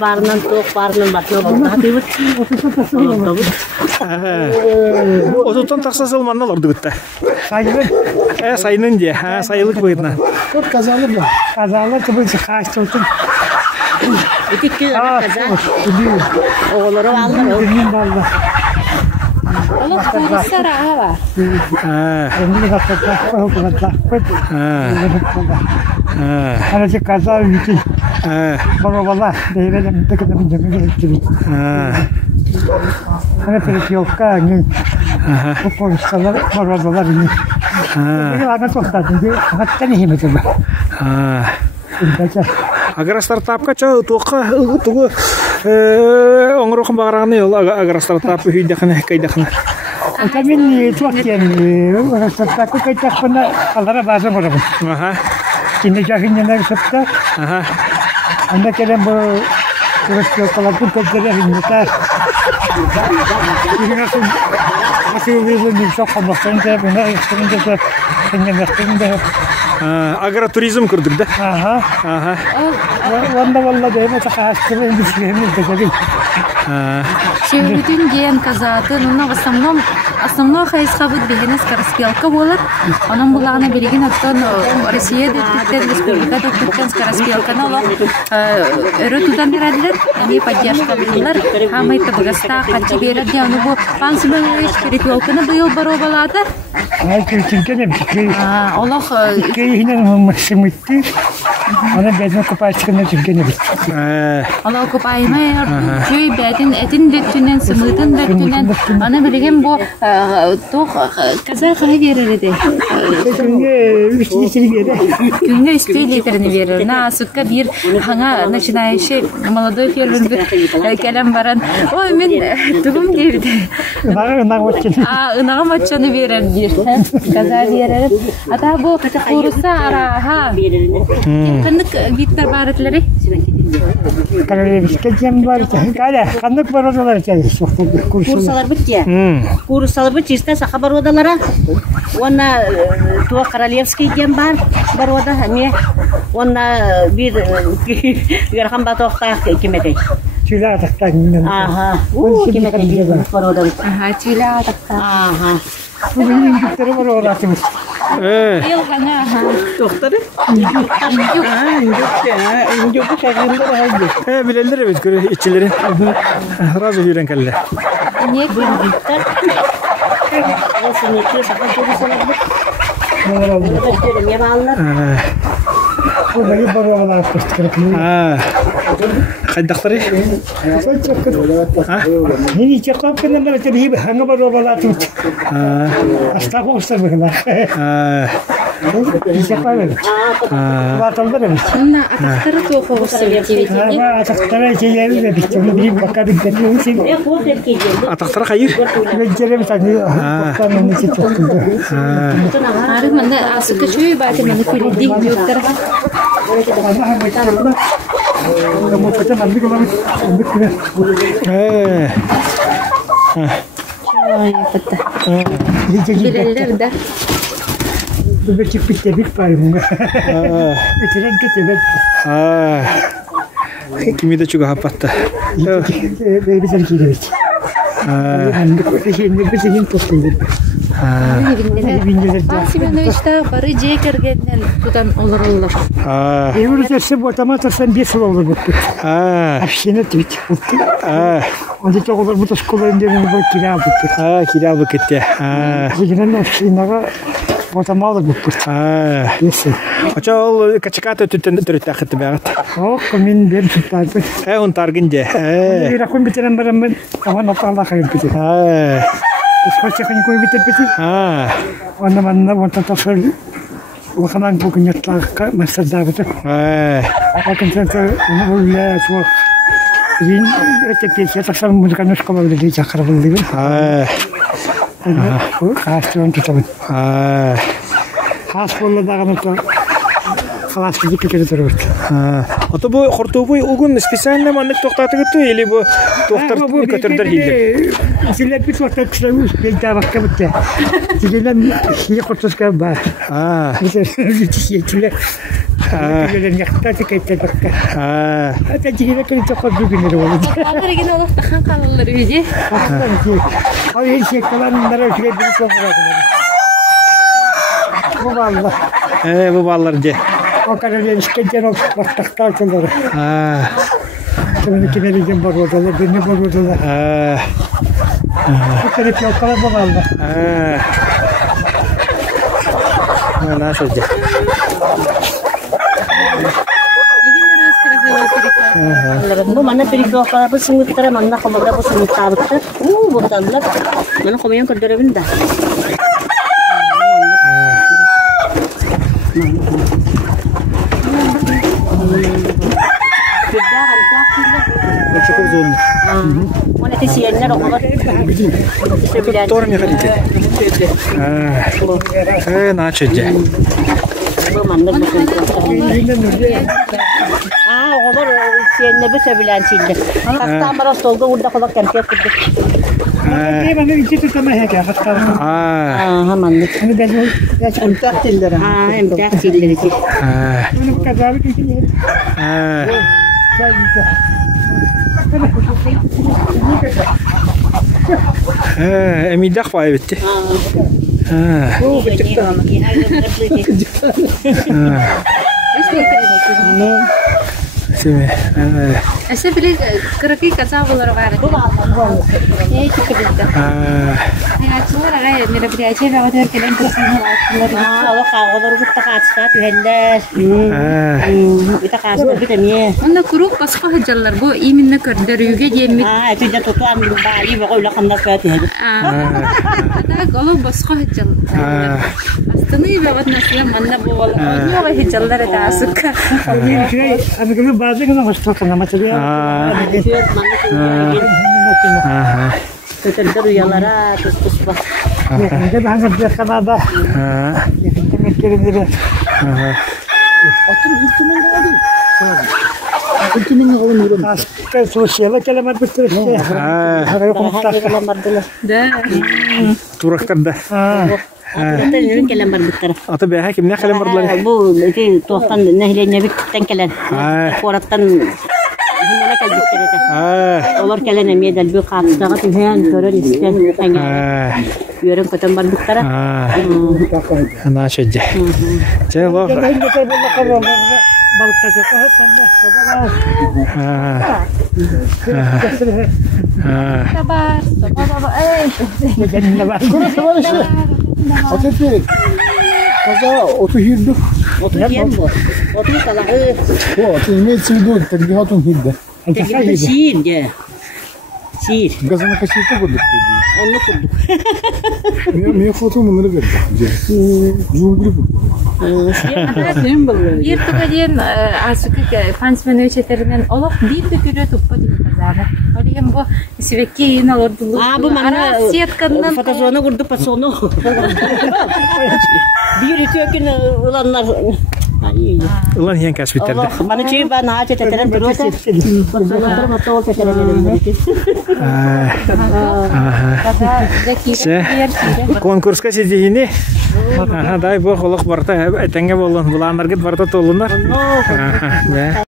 Барынан тоқ, барынан батына Отуттан тақсасыл маннал орды күтті. Сайының де, сайылық бұйдына. Тут казалы ба. Казалы кыбылсы қашты отын. Үтікке каза. Оғылары алды. Мен балды. Олық қорыстар аға ба. Енді Қарасы казалы үйтін. Барабала. Дейрелем декедем жемеге өттірі. Ана перекиовка, аңын. Қорысталар, барабалар үні. Ана тоқтадың де, ағаттан еметі ба. Агростартапка ча туққа туғы оңырықын бағарағаны ел агростартап үйдеқіні, кайдеқіні. Мен туақтен агростартапқа кайтақпына алара базы бұрығын. Кинде жағын енер сыпта. Анда келем бұл перекиовкалардың көздері ғыннетар. Агротуризм көрдік да? Ванда валла деймі тақастыры өндісілеріміз дәгелі. Шеуретин дейін казаты, нұна основной хайысқабыт бігені скороспелка болыр. Оның бұлағына білеген оттан Россия дөттіктен, республика дөттіктен скороспелканы олақ өрі тудан берәділер. Әне поддержка білділер. Хамайты бұғыста қатчы береді. Оны бұл пансыбылыш перекелканы бұйыл бару балады. Көлтінкенем, олақ кейінен максимитті. Оны бәдін көпайшықына жүргені біз. Олақ көпаймайыр, жөй бәдін әтін дөттінен, сымытын дөттінен. Оны білеген бұл тоқ қаза қай берер еді? Күнге 3 литр берер. Күнге 3 литріні берер. Сутка бір хаңа начинающий молодой фермер кәлем баран. Ой, мен түгім дерді. Ұнағым отчаны берер дер. Қаза берер. Ата бұл қорыса араға. Қандық биттер бар етлері? Каралевичке жем бар. Қандық бар одалар кәді. Курсалар бітте. Курсалар бітте. Жесті сақа бар одалара. Онна туа Королевский жем бар ода. Онна бір ғарқан баты оқта кемекей. Түйля атақтан мен. Кемекей бар ода. Түйля атақтан. Бүгін үндіктері бар оратымыз. Ел ғана. Тоқтары? Үндігі шағырында бағайды. Білелдер өз көрі етчілері. Разу үйрен кәлі. Не көрді? Осы неке сақан көрі салады. Мен алынар. Бұлығы бар оғалар көстікіріп. Қайдақтары? Мен ете қап кенен бар өтер ебі хаңы бар оғалар тұмыз. Астақ оғыстар бұғына. Ете қап еді. Баталдар еді. Мұнда атақтары тоқ оғыстар бетеведі. Атақтары әкелері де бітті. Оны біліп баққа бітті. Атақтары қайыр? Бәддерем тәді. Арық мұнда асықы шөй бәті мұны көреді өттер. Білелер да. Бәтік бітті бік барымыңа. Өтірен көте бәтті. Кемеді чүгі хапатты. Бәйбізер кейді бәтті. Бәтігін тоқтайды. Семеновичта бары жей кергеннен тудан олар. Евротесі ботама тұрсан 5 жыл олар бұтты. Община түйт бұтты. Онда тоғылар бұты школарындерін бұл кире бұтты. Кире албы кетті. Дегенен общинаға ботама олар бұтты. Оча ол качакаты түрітті ақытты бәғыт. Оқ, мен беріп сұттарды. Он таргын де. Ирақын бітерен барам мен, оған отағыла қайын бітер. Сколько-нибудь бітер бітер. Онда манна, онда тасыр Лоханан бүгін ятлағыққа мәсірді бұты. Лакын сәнті ұлы әтуақ. Ең өте песия тақсан музыканы школа білді жақыр білді бі. Қағастырын тұтабын. Қағас болы дағын ұтты. Қаласты деп кетеді тұры бұты. Ото бұл құрту бұл ұғын специально маңнық тоқтаты күтті, елі бұл тоқтар көтірдер елдер? Зілер біт тоқтар күшілі белді абаққа бұтты. Зілерден хие құртысқа бар. Gelen yakta tiketler bakka. Hatta jigine kele çok bugünleri oldu. Kallar yine olup takan kalırlar öyle. O her şey kalanlara şöyle bir çok bırakın. Bu vallahi. Bu ballarca. O kadar işkence oldu baktaklar çolları. Şimdi kimericim var oradalar, beni var oradalar. Bu taraf yok kalan bu vallahi. Nasıl olacak? Bu mana perikoplar bu sungutlara manna komada bu sunguttabıttı. Bu dallar. Mana komayan kördörebin da. Çok zor. Ona tesiyenler okular. Doğru mu yapacak? Nasıl olacak? Bu manna bu sungutlar. Olur siyenle bir sevilen çildi. Kastan bara solda burada kulak kerkek kırdı. Ne bana içi tutamaya ya hatta. Hemen. Hani ben o emtak çilleri. Emtak çilleri ki. Bunu bu kadar bir şey. Emidak var bitti. Simi. Ese bile kırıkı kazabaları var. Ne çıkıyordu? Hayatçılar araya merabiyacı ve otel gelen kısımlar. Allah kavgaları bu takatsta tühende. Bir takatsta bir demiye. Onda kuruk başka hacallar bu iminle kördürüge yemin. Etüde tutan bari ve öyle kanlar fatih. Hatta galı başka hacallar. Aslında iyi bir nasıl manna bu valla. Ne hacallar da asık. Bir şey abi bazı gün var tutan ama tabii. Kötüler rüyalara tuz bak. Yakında ben de Kanada. Demek ki Otur hükümün geldi. Hükümün oğlum. Aslında sosyal kelimeler bir şey. Hayır konuştuk. Da. Turaklarda. Oturun kelam bitter. Ata be hakim ne kalem varlar? Bu ki tohtan nehirine bitten kelen. Korattan Hünele kalbittirete. Olur kelene medal bir kapsağa tühen törün isten. Yörün kötü var bittara. Nasıl olacak? Cevap. Balık kaçak. Sabar. Ateşli. Kaza otu hirdi. Otu yem bu. Otu kalağı. O otu imece dur. Tabii hatun hirdi. Tekrar şiir de. Şiir. Gazını kaçırdı bu. Onu kurduk. Me foto bunları verdi. Zoom grubu. Bir tuvalet asıkı pansmen ölçetlerinden Allah bir de göre topla değil kazanı. Öyle bu sürekli yine olurdu. Bu mana siyatkandan fotoğrafını kurdu pasonu. Bir ütüyken ulanlar. Ulan hiyen kasbitlerdi. Allah bana çiğ ben ağaç eterim duruyorsa. Fotoğrafları mutlu ol çekerim. Konkurska sejini. Day bu xoloq barta etenge bolon bulanlar git barta tolunar.